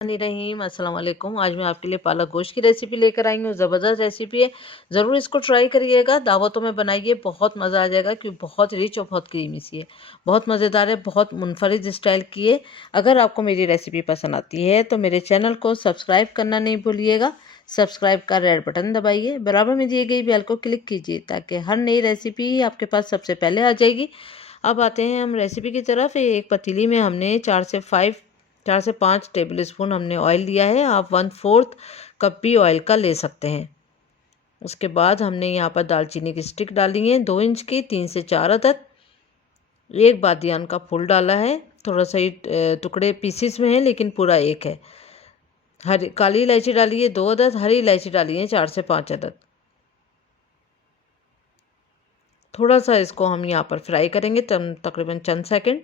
रहीम अस्सलाम वालेकुम। आज मैं आपके लिए पालक गोश्त की रेसिपी लेकर आई हूँ। ज़बरदस्त रेसिपी है, ज़रूर इसको ट्राई करिएगा। दावतों में बनाइए, बहुत मज़ा आ जाएगा क्योंकि बहुत रिच और बहुत क्रीमी सी है, बहुत मज़ेदार है, बहुत मुनफरिद स्टाइल की है। अगर आपको मेरी रेसिपी पसंद आती है तो मेरे चैनल को सब्सक्राइब करना नहीं भूलिएगा। सब्सक्राइब का रेड बटन दबाइए, बराबर में दिए गई बेल को क्लिक कीजिए ताकि हर नई रेसिपी आपके पास सबसे पहले आ जाएगी। अब आते हैं हम रेसिपी की तरफ। एक पतीली में हमने 4 से 5 टेबल स्पून हमने ऑयल लिया है। आप 1/4 कप भी ऑयल का ले सकते हैं। उसके बाद हमने यहाँ पर दालचीनी की स्टिक डाली है 2 इंच की, 3 से 4 अदद। एक बादियान का फूल डाला है, थोड़ा सा ही टुकड़े पीसीस में है लेकिन पूरा एक है। हरी काली इलायची डाली है 2 अदद, हरी इलायची डाली है 4 से 5 अदद। थोड़ा सा इसको हम यहाँ पर फ्राई करेंगे तकरीबन चंद सेकंड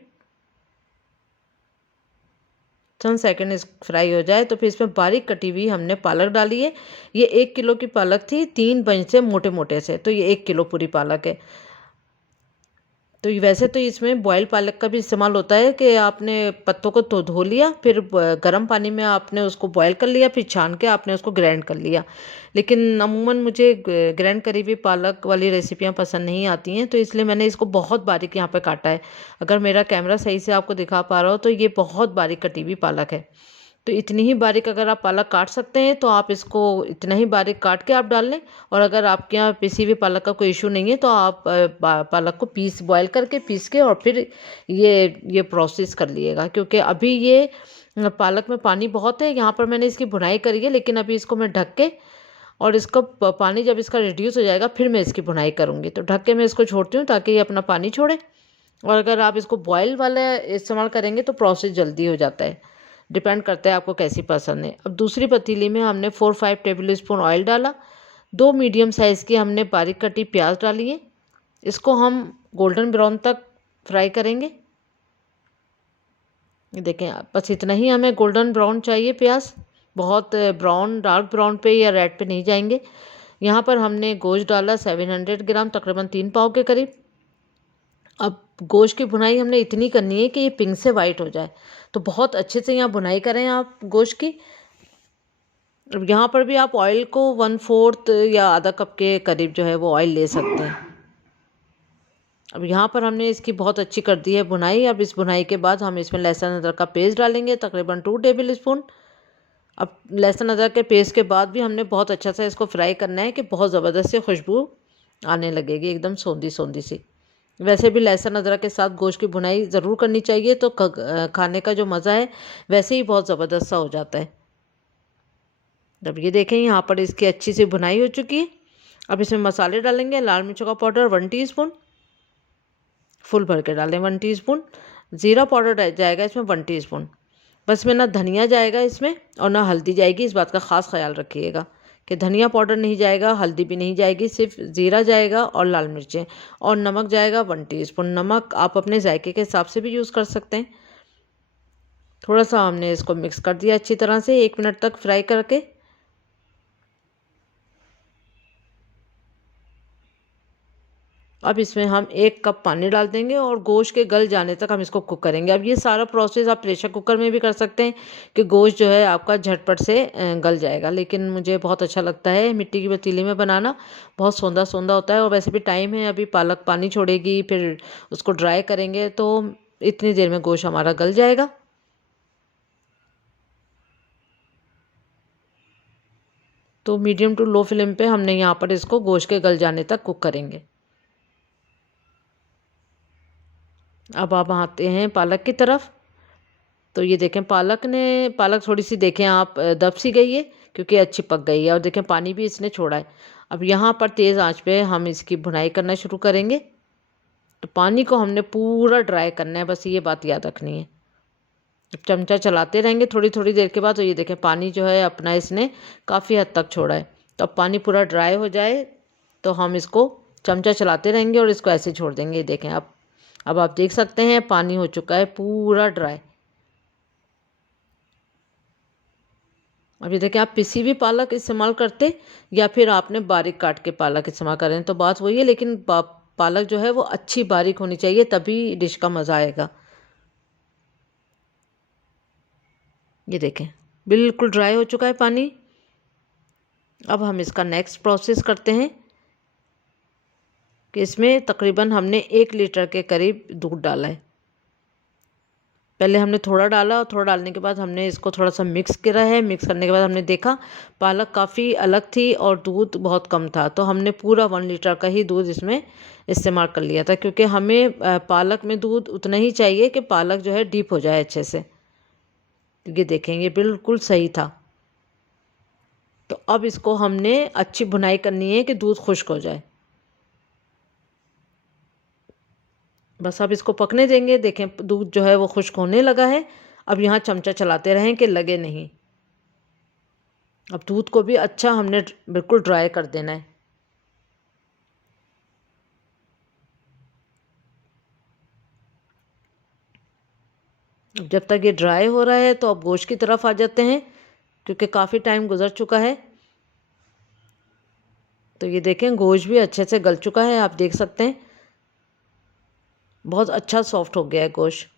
इस फ्राई हो जाए तो फिर इसमें बारीक कटी हुई हमने पालक डाली है। ये 1 किलो की पालक थी, 3 बंच से मोटे मोटे से, तो ये 1 किलो पूरी पालक है। तो वैसे तो इसमें बॉयल पालक का भी इस्तेमाल होता है कि आपने पत्तों को तो धो लिया, फिर गर्म पानी में आपने उसको बॉयल कर लिया, फिर छान के आपने उसको ग्राइंड कर लिया। लेकिन अमूमन मुझे ग्राइंड करी हुई पालक वाली रेसिपियां पसंद नहीं आती हैं, तो इसलिए मैंने इसको बहुत बारीक यहाँ पे काटा है। अगर मेरा कैमरा सही से आपको दिखा पा रहा हो तो ये बहुत बारीक कटी हुई पालक है। तो इतनी ही बारीक अगर आप पालक काट सकते हैं तो आप इसको इतना ही बारीक काट के आप डाल लें। और अगर आपके यहाँ पिसी हुई पालक का कोई इशू नहीं है तो आप पालक को बॉयल करके पीस के और फिर ये प्रोसेस कर लिएगा, क्योंकि अभी ये पालक में पानी बहुत है। यहाँ पर मैंने इसकी भुनाई करी है, लेकिन अभी इसको मैं ढक के और इसका पानी जब इसका रिड्यूस हो जाएगा फिर मैं इसकी भुनाई करूँगी। तो ढक के मैं इसको छोड़ती हूँ ताकि ये अपना पानी छोड़े। और अगर आप इसको बॉयल वाला इस्तेमाल करेंगे तो प्रोसेस जल्दी हो जाता है। डिपेंड करता है आपको कैसी पसंद है। अब दूसरी पतीली में हमने 4-5 टेबल स्पून ऑयल डाला। 2 मीडियम साइज़ की हमने बारीक कटी प्याज डाली है। इसको हम गोल्डन ब्राउन तक फ्राई करेंगे। ये देखें, बस इतना ही हमें गोल्डन ब्राउन चाहिए प्याज, बहुत ब्राउन डार्क ब्राउन पे या रेड पे नहीं जाएंगे। यहाँ पर हमने गोश्त डाला 700 ग्राम, तकरीबन 3 पाव के करीब। अब गोश्त की भुनाई हमने इतनी करनी है कि ये पिंक से वाइट हो जाए, तो बहुत अच्छे से यहाँ भुनाई करें आप गोश्त की। अब यहाँ पर भी आप ऑयल को 1/4 या आधा कप के करीब जो है वो ऑयल ले सकते हैं। अब यहाँ पर हमने इसकी बहुत अच्छी कर दी है भुनाई। अब इस भुनाई के बाद हम इसमें लहसुन अदरक का पेस्ट डालेंगे, तकरीबन 2 टेबल स्पून। अब लहसुन अदरक के पेस्ट के बाद भी हमने बहुत अच्छा सा इसको फ्राई करना है कि बहुत ज़बरदस्त सी खुशबू आने लगेगी, एकदम सौंधी सौंधी सी। वैसे भी लहसुन अदरक के साथ गोश्त की भुनाई ज़रूर करनी चाहिए, तो खाने का जो मज़ा है वैसे ही बहुत ज़बरदस्त सा हो जाता है। जब ये देखें यहाँ पर इसकी अच्छी सी भुनाई हो चुकी है। अब इसमें मसाले डालेंगे। लाल मिर्चों का पाउडर 1 टीस्पून, फुल भर के डालें 1 टीस्पून। ज़ीरा पाउडर जाएगा इसमें 1 टीस्पून। बस में ना धनिया जाएगा इसमें और ना हल्दी जाएगी। इस बात का ख़ास ख्याल रखिएगा कि धनिया पाउडर नहीं जाएगा, हल्दी भी नहीं जाएगी, सिर्फ ज़ीरा जाएगा और लाल मिर्चें। और नमक जाएगा 1 टीस्पून। नमक आप अपने जायके के हिसाब से भी यूज़ कर सकते हैं। थोड़ा सा हमने इसको मिक्स कर दिया अच्छी तरह से 1 मिनट तक फ्राई करके। अब इसमें हम 1 कप पानी डाल देंगे और गोश्त के गल जाने तक हम इसको कुक करेंगे। अब ये सारा प्रोसेस आप प्रेशर कुकर में भी कर सकते हैं कि गोश्त जो है आपका झटपट से गल जाएगा, लेकिन मुझे बहुत अच्छा लगता है मिट्टी की पतीली में बनाना, बहुत सौंधा सौंधा होता है। और वैसे भी टाइम है, अभी पालक पानी छोड़ेगी, फिर उसको ड्राई करेंगे तो इतनी देर में गोश्त हमारा गल जाएगा। तो मीडियम टू लो फ्लेम पे हमने यहाँ पर इसको गोश्त के गल जाने तक कुक करेंगे। अब आप आते हैं पालक की तरफ। तो ये देखें पालक थोड़ी सी देखें आप दब सी गई है क्योंकि अच्छी पक गई है, और देखें पानी भी इसने छोड़ा है। अब यहाँ पर तेज़ आंच पे हम इसकी भुनाई करना शुरू करेंगे। तो पानी को हमने पूरा ड्राई करना है, बस ये बात याद रखनी है। जब चमचा चलाते रहेंगे थोड़ी थोड़ी देर के बाद, तो ये देखें पानी जो है अपना इसने काफ़ी हद तक छोड़ा है। तो अब पानी पूरा ड्राई हो जाए तो हम इसको चमचा चलाते रहेंगे और इसको ऐसे छोड़ देंगे। ये देखें अब आप देख सकते हैं पानी हो चुका है पूरा ड्राई। अब ये देखिए, आप पिसी हुई पालक इस्तेमाल करते या फिर आपने बारीक काट के पालक इस्तेमाल करें तो बात वही है, लेकिन पालक जो है वो अच्छी बारीक होनी चाहिए, तभी डिश का मज़ा आएगा। ये देखें, बिल्कुल ड्राई हो चुका है पानी। अब हम इसका नेक्स्ट प्रोसेस करते हैं कि इसमें तकरीबन हमने 1 लीटर के करीब दूध डाला है। पहले हमने थोड़ा डाला और थोड़ा डालने के बाद हमने इसको थोड़ा सा मिक्स करा है। मिक्स करने के बाद हमने देखा पालक काफ़ी अलग थी और दूध बहुत कम था, तो हमने पूरा 1 लीटर का ही दूध इसमें इस्तेमाल कर लिया था, क्योंकि हमें पालक में दूध उतना ही चाहिए कि पालक जो है डीप हो जाए अच्छे से। ये देखेंगे बिल्कुल सही था। तो अब इसको हमने अच्छी भुनाई करनी है कि दूध खुश्क हो जाए। बस अब इसको पकने देंगे। देखें दूध जो है वो खुश्क होने लगा है। अब यहाँ चमचा चलाते रहें कि लगे नहीं। अब दूध को भी अच्छा हमने बिल्कुल ड्राई कर देना है। जब तक ये ड्राई हो रहा है तो अब गोश्त की तरफ आ जाते हैं, क्योंकि काफ़ी टाइम गुजर चुका है। तो ये देखें गोश्त भी अच्छे से गल चुका है, आप देख सकते हैं बहुत अच्छा सॉफ्ट हो गया है गोश्त।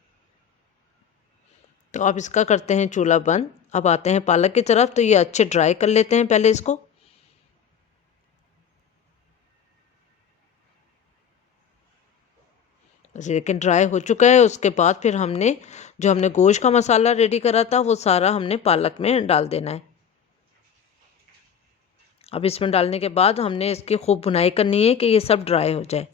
तो अब इसका करते हैं चूल्हा बंद। अब आते हैं पालक की तरफ। तो ये अच्छे ड्राई कर लेते हैं पहले इसको। लेकिन ड्राई हो चुका है। उसके बाद फिर हमने जो हमने गोश्त का मसाला रेडी करा था वो सारा हमने पालक में डाल देना है। अब इसमें डालने के बाद हमने इसकी खूब भुनाई करनी है कि ये सब ड्राई हो जाए।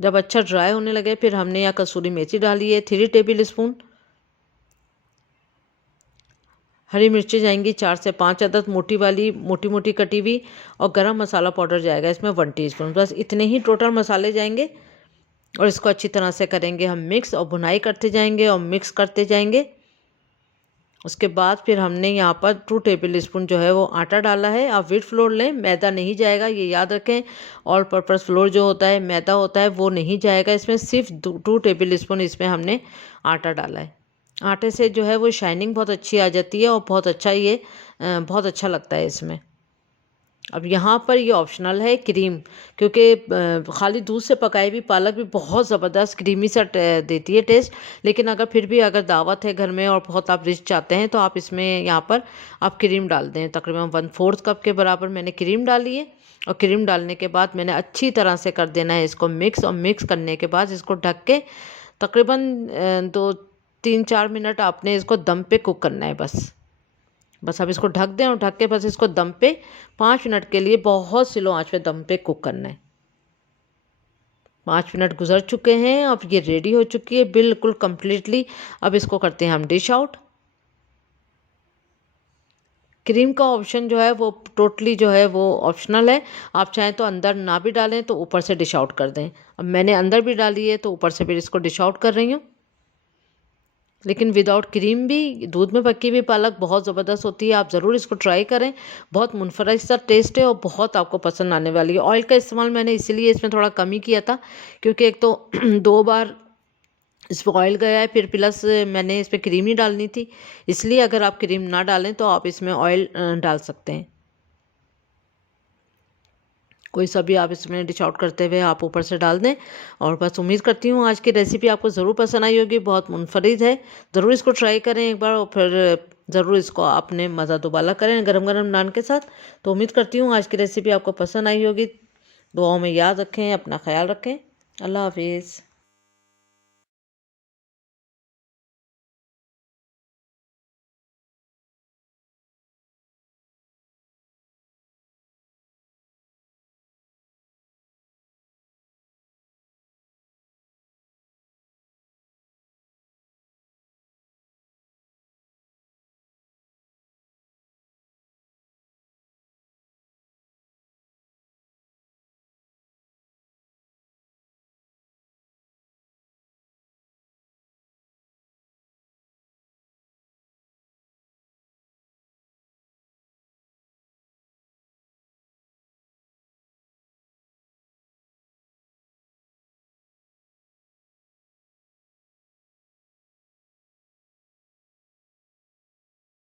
जब अच्छा ड्राई होने लगे फिर हमने यहाँ कसूरी मेथी डाली है 3 टेबल स्पून। हरी मिर्ची जाएंगी 4 से 5 अदद मोटी वाली, मोटी मोटी कटी हुई। और गरम मसाला पाउडर जाएगा इसमें 1 टीस्पून। बस इतने ही टोटल मसाले जाएंगे। और इसको अच्छी तरह से करेंगे हम मिक्स, और भुनाई करते जाएंगे और मिक्स करते जाएंगे। उसके बाद फिर हमने यहाँ पर 2 टेबल स्पून जो है वो आटा डाला है। आप व्हीट फ्लोर लें, मैदा नहीं जाएगा, ये याद रखें। ऑल पर्पस फ्लोर जो होता है मैदा होता है वो नहीं जाएगा इसमें। सिर्फ 2 टेबल स्पून इसमें हमने आटा डाला है। आटे से जो है वो शाइनिंग बहुत अच्छी आ जाती है और बहुत अच्छा ये बहुत अच्छा लगता है इसमें। अब यहाँ पर ये ऑप्शनल है क्रीम, क्योंकि खाली दूध से पकाई हुई पालक भी बहुत ज़बरदस्त क्रीमी सा देती है टेस्ट। लेकिन अगर फिर भी अगर दावत है घर में और बहुत आप रिच चाहते हैं तो आप इसमें यहाँ पर आप क्रीम डाल दें। तकरीबन 1/4 कप के बराबर मैंने क्रीम डाली है। और क्रीम डालने के बाद मैंने अच्छी तरह से कर देना है इसको मिक्स। और मिक्स करने के बाद इसको ढक के तकरीबन 2-3-4 मिनट आपने इसको दम पे कुक करना है बस अब इसको ढक दें और ढक के बस इसको दम पे 5 मिनट के लिए बहुत स्लो आंच पे दम पे कुक करना है। 5 मिनट गुजर चुके हैं। अब ये रेडी हो चुकी है बिल्कुल कंप्लीटली। अब इसको करते हैं हम डिश आउट। क्रीम का ऑप्शन जो है वो टोटली जो है वो ऑप्शनल है। आप चाहें तो अंदर ना भी डालें तो ऊपर से डिश आउट कर दें। अब मैंने अंदर भी डाली है तो ऊपर से फिर इसको डिश आउट कर रही हूँ। लेकिन विदाउट क्रीम भी दूध में पकी हुई पालक बहुत ज़बरदस्त होती है। आप ज़रूर इसको ट्राई करें। बहुत मुनफरद सा टेस्ट है और बहुत आपको पसंद आने वाली है। ऑयल का इस्तेमाल मैंने इसीलिए इसमें थोड़ा कम ही किया था, क्योंकि एक तो 2 बार इस पर ऑयल गया है, फिर प्लस मैंने इस पर क्रीम ही डालनी थी। इसलिए अगर आप क्रीम ना डालें तो आप इसमें ऑयल डाल सकते हैं। कोई सा भी आप इसमें डिश आउट करते हुए आप ऊपर से डाल दें। और बस उम्मीद करती हूँ आज की रेसिपी आपको ज़रूर पसंद आई होगी। बहुत मुनफरिद है, ज़रूर इसको ट्राई करें एक बार और फिर ज़रूर इसको आपने मज़ा दोबारा करें गरम गरम नान के साथ। तो उम्मीद करती हूँ आज की रेसिपी आपको पसंद आई होगी। दुआओं में याद रखें, अपना ख्याल रखें। अल्लाह हाफिज़।